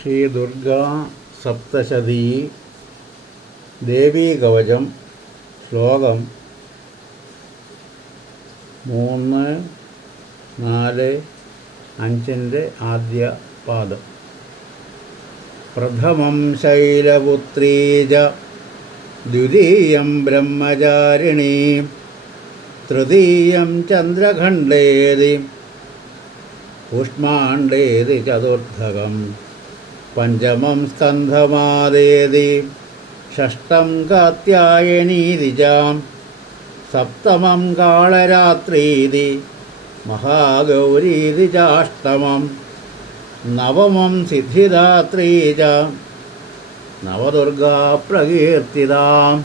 ശ്രീ ദുർഗാ സപ്തശതീ ദേവീകവചം ശ്ലോകം 3, 4, 5 ആദ്യ പാദം. പ്രഥമം ശൈലപുത്രീ ച ദ്വിതീയം ബ്രഹ്മചാരിണീ തൃതീയം ചന്ദ്രഖണ്ഡേതി കൂഷ്മാണ്ഡേതി ചതുർത്ഥകം പഞ്ചമം സ്കന്ധമാദേതി ഷഷ്ടം കാത്യായനീതി ച സപ്തമം കാളരാത്രീതി മഹാഗൗരീതി ചാഷ്ടമം നവമം സിദ്ധിദാത്രീ ച നവദുർഗാ പ്രകീർത്തിതാം.